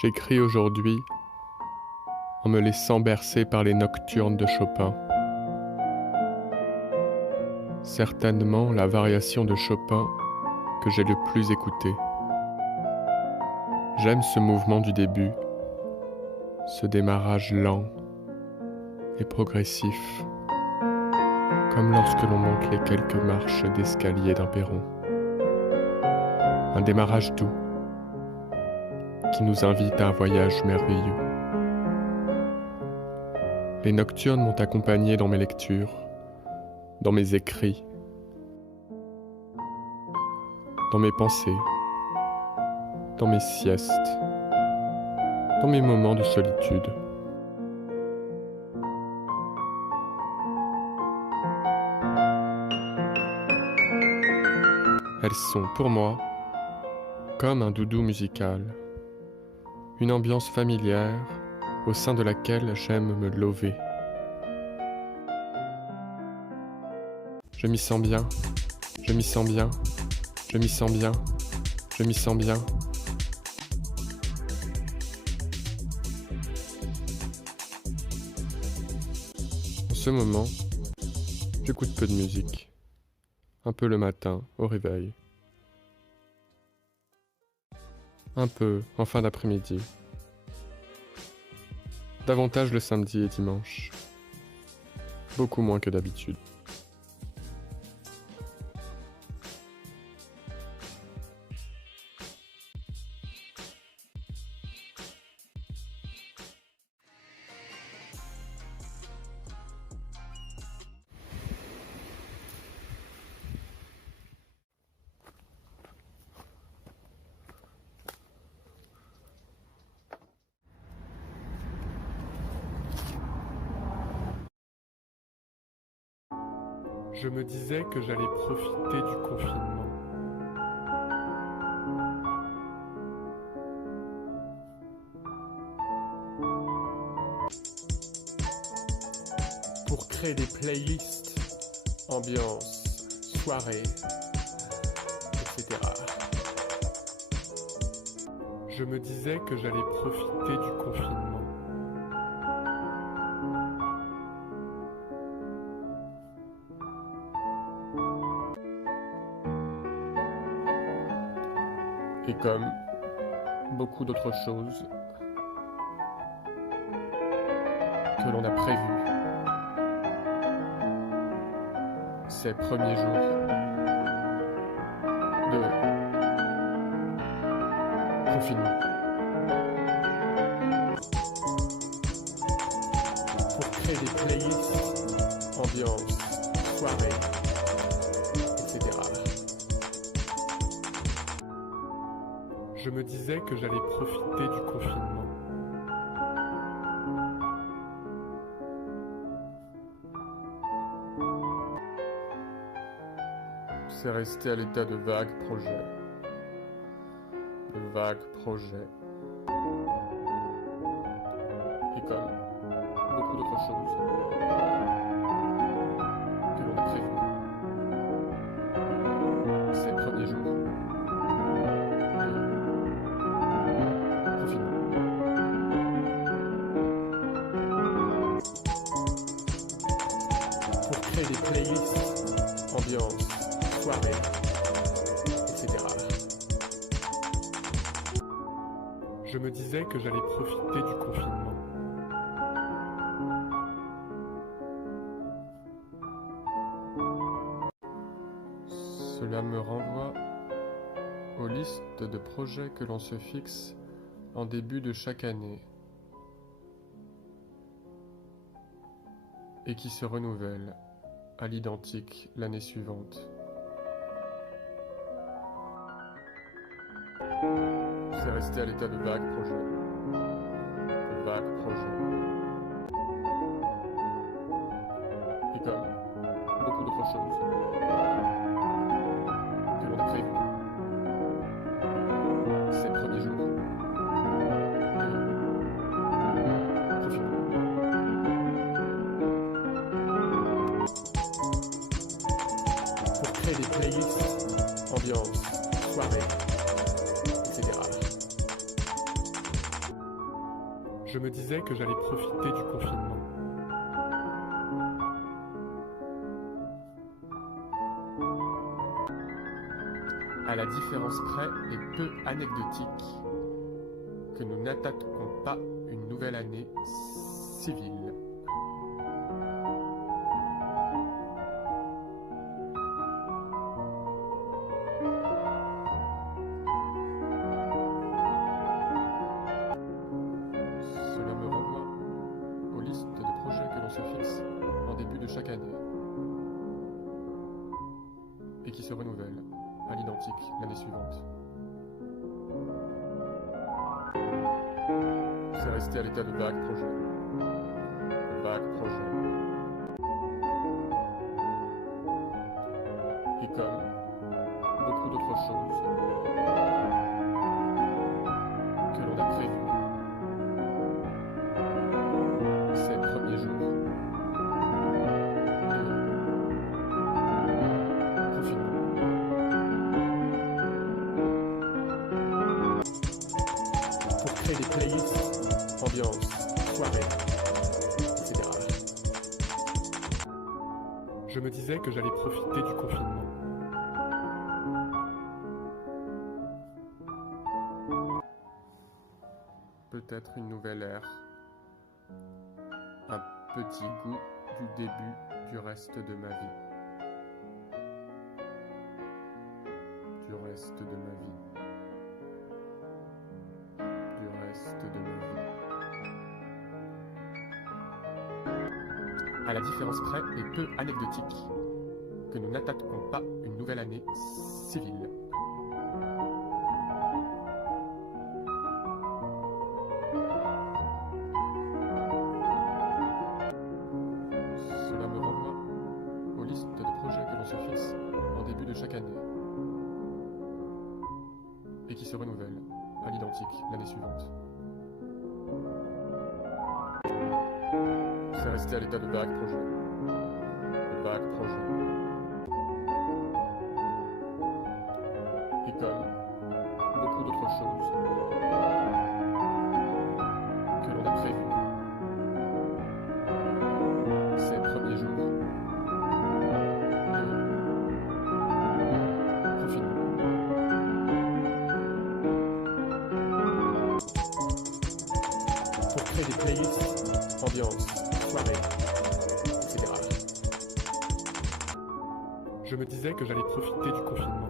J'écris aujourd'hui en me laissant bercer par les nocturnes de Chopin. Certainement la variation de Chopin que j'ai le plus écoutée. J'aime ce mouvement du début, ce démarrage lent et progressif, comme lorsque l'on monte les quelques marches d'escalier d'un perron. Un démarrage doux qui nous invite à un voyage merveilleux. Les nocturnes m'ont accompagné dans mes lectures, dans mes écrits, dans mes pensées, dans mes siestes, dans mes moments de solitude. Elles sont pour moi comme un doudou musical, une ambiance familière au sein de laquelle j'aime me lever. Je m'y sens bien, je m'y sens bien, je m'y sens bien, je m'y sens bien. En ce moment, j'écoute peu de musique, un peu le matin, au réveil, un peu en fin d'après-midi, davantage le samedi et dimanche, beaucoup moins que d'habitude. Je me disais que j'allais profiter du confinement. Pour créer des playlists, ambiance, soirée, etc. Je me disais que j'allais profiter du confinement. Et comme beaucoup d'autres choses que l'on a prévues ces premiers jours de confinement. Pour créer des playlists, ambiance, soirée, etc. Je me disais que j'allais profiter du confinement. C'est resté à l'état de vague projet. De vague projet. Et comme beaucoup d'autres choses que l'on a prévues ces premiers jours. Pour créer des playlists, ambiance, soirée, etc. Je me disais que j'allais profiter du confinement. Cela me renvoie aux listes de projets que l'on se fixe en début de chaque année et qui se renouvellent à l'identique l'année suivante. C'est resté à l'état de vague projet. De vague projet. Et comme beaucoup d'autres choses que l'on a prévues ces premiers jours de confinement. Pour créer des playlists, ambiance, soirée, etc. Je me disais que j'allais profiter du confinement. À la différence près et peu anecdotique que nous n'attaquons pas une nouvelle année civile. Cela me renvoie aux listes de projets que l'on se fixe en début de chaque année et qui se renouvellent à l'identique l'année suivante. C'est resté à l'état de vague projet. Vague projet. Et comme beaucoup d'autres choses que l'on a prévues ces premiers jours de confinement. Pour créer des playlists, ambiance, soirée, etc. Je me disais que j'allais profiter du confinement. Peut-être une nouvelle ère, un petit goût du début du reste de ma vie. Du reste de ma vie. Du reste de ma vie. À la différence près et peu anecdotique que nous n'attaquons pas une nouvelle année civile. Cela me renvoie aux listes de projets que l'on se fixe en début de chaque année et qui se renouvellent à l'identique l'année suivante. C'est resté à l'état de vague projet. Vague projet. Et comme beaucoup d'autres choses que l'on a prévues ces premiers jours de confinement. Pour créer des playlists, ambiance, soirée, etc. Je me disais que j'allais profiter du confinement.